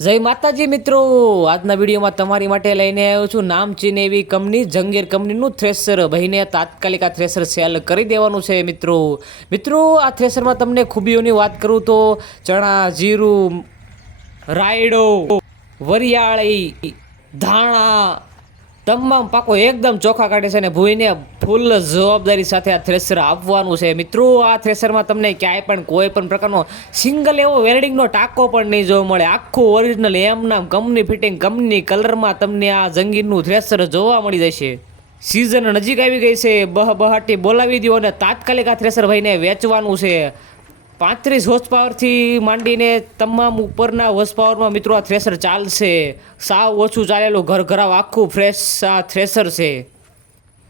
જય માતાજી મિત્રો. આજના વિડીયોમાં તમારી માટે લઈને આવ્યો છું નામચીન એવી કંપની, જંગીર કંપનીનું થ્રેસર. ભાઈને તાત્કાલિક આ થ્રેસર સેલ કરી દેવાનું છે મિત્રો. મિત્રો, આ થ્રેસરમાં તમને ખૂબીઓની વાત કરું તો ચણા, જીરું, રાયડો, વરિયાળી, ધાણા તમામ પાકો એકદમ ચોખ્ખા કાઢે છે અને ભૂઈને ફૂલ જવાબદારી સાથે આ થ્રેસર આપવાનું છે. મિત્રો, આ થ્રેસરમાં તમને ક્યાંય પણ કોઈ પણ પ્રકારનો સિંગલ એવો વેલ્ડિંગનો ટાંકો પણ નહીં જોવા મળે. આખું ઓરિજિનલ એમ નામ કંપની ફિટિંગ કંપની કલરમાં તમને આ જંગીરનું થ્રેસર જોવા મળી જશે. સિઝન નજીક આવી ગઈ છે. બહ બહાટી બોલાવી દો અને તાત્કાલિક આ થ્રેસર ભાઈને વેચવાનું છે. પાંત્રીસ હોર્સ પાવરથી માંડીને તમામ ઉપરના હોર્સ પાવરમાં મિત્રો આ થ્રેસર ચાલશે. સાવ ઓછું ચાલેલું ઘર ઘરાવ આખું ફ્રેશ આ થ્રેસર છે.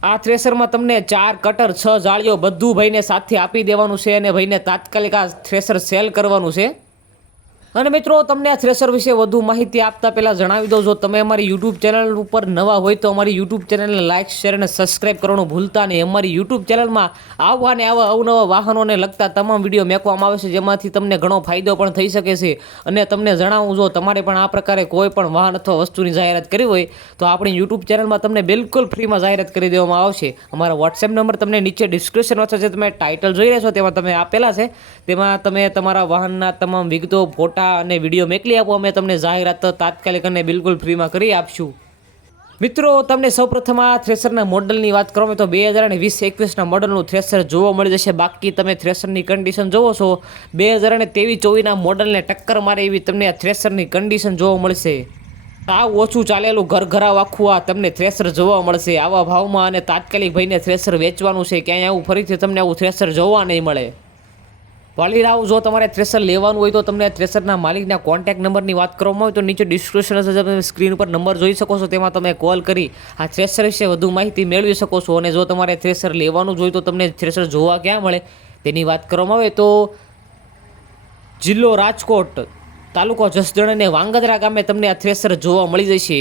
આ થ્રેસરમાં તમને ચાર કટર છ જાળીઓ બધું ભાઈને સાથે આપી દેવાનું છે અને ભાઈને તાત્કાલિક આ થ્રેસર સેલ કરવાનું છે. અને મિત્રો, તમને આ થ્રેસર વિશે વધુ માહિતી આપતા પહેલાં જણાવી દઉં, જો તમે અમારી યુટ્યુબ ચેનલ ઉપર નવા હોય તો અમારી યુટ્યુબ ચેનલને લાઇક શેર અને સબસ્ક્રાઇબ કરવાનું ભૂલતા નહીં. અમારી યુટ્યુબ ચેનલમાં આવા ને આવા અવનવા વાહનોને લગતા તમામ વીડિયો મેકવામાં આવે છે, જેમાંથી તમને ઘણો ફાયદો પણ થઈ શકે છે. અને તમને જણાવું, જો તમારે પણ આ પ્રકારે કોઈ પણ વાહન અથવા વસ્તુની જાહેરાત કરી હોય, તો આપણી યુટ્યુબ ચેનલમાં તમને બિલકુલ ફ્રીમાં જાહેરાત કરી દેવામાં આવશે. અમારા વોટ્સએપ નંબર તમને નીચે ડિસ્ક્રિપ્શન અથવા છે તમે ટાઇટલ જોઈ રહ્યા છો, તેમાં તમે આપેલા છે. તેમાં તમે તમારા વાહનના તમામ વિગતો, ફોટા અને વીડિયો મોકલી આપો. અમે તમને જાહેરાત તાત્કાલિક અને બિલકુલ ફ્રીમાં કરી આપશું. મિત્રો, તમને સૌપ્રથમ આ થ્રેસરના મોડલની વાત કરો. તો બે હજાર અને વીસ એકવીસના મોડલનું થ્રેસર જોવા મળી જશે. બાકી તમે થ્રેસરની કન્ડિશન જોવો છો. બે હજાર અને તેવીસ ચોવીસના મોડલને ટક્કર મારે એવી તમને આ થ્રેસરની કન્ડિશન જોવા મળશે. આ ઓછું ચાલેલું ઘરઘરાવ આખું આ તમને થ્રેસર જોવા મળશે. આવા ભાવમાં અને તાત્કાલિક ભાઈને થ્રેસર વેચવાનું છે. ક્યાંય આવું ફરીથી તમને આવું થ્રેસર જોવા નહીં મળે. વાલીરાવ, જો તમારે થ્રેસર લેવાનું હોય તો તમને થ્રેસરના માલિકના કોન્ટેક્ટ નંબરની વાત કરવામાં હોય તો નીચે ડિસ્ક્રિપ્શન તમે સ્ક્રીન ઉપર નંબર જોઈ શકો છો, તેમાં તમે કોલ કરી આ થ્રેસર વિશે વધુ માહિતી મેળવી શકો છો અને જો તમારે થ્રેસર લેવાનું જોઈએ તો તમને થ્રેસર જોવા ક્યાં મળે તેની વાત કરવામાં આવે તો જિલ્લો રાજકોટ તાલુકો જસદણ અને વાંગદરા ગામે તમને આ થ્રેસર જોવા મળી જશે.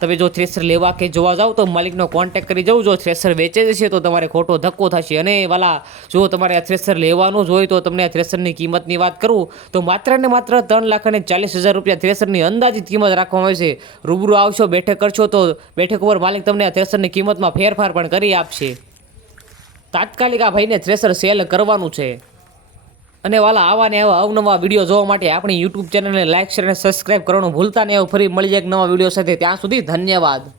તમે જો થ્રેસર લેવા કે જોવા જાઓ તો માલિકનો કોન્ટેક્ટ કરી જવું. જો થ્રેસર વેચે છે તો તમારે ખોટો ધક્કો થશે. અને વાલા, જો તમારે આ થ્રેસર લેવાનું જ હોય તો તમને આ થ્રેસરની કિંમતની વાત કરું. તો માત્ર ને માત્ર ત્રણ લાખ અને ચાલીસ હજાર રૂપિયા થ્રેસરની અંદાજિત કિંમત રાખવામાં આવે છે રૂબરૂ આવશો, બેઠક કરશો તો બેઠક ઉપર માલિક તમને આ થ્રેસરની કિંમતમાં ફેરફાર પણ કરી આપશે. તાત્કાલિક આ ભાઈને થ્રેસર સેલ કરવાનું છે. અને વાલા, આવા ને આવા અવનવા વીડિયો જોવા માટે આપણી યુટ્યુબ ચેનલને લાઇક શેર અને સબસ્ક્રાઇબ કરવાનું ભૂલતા નહીં. ફરી મળી જાય એક નવા વીડિયો સાથે. ત્યાં સુધી ધન્યવાદ.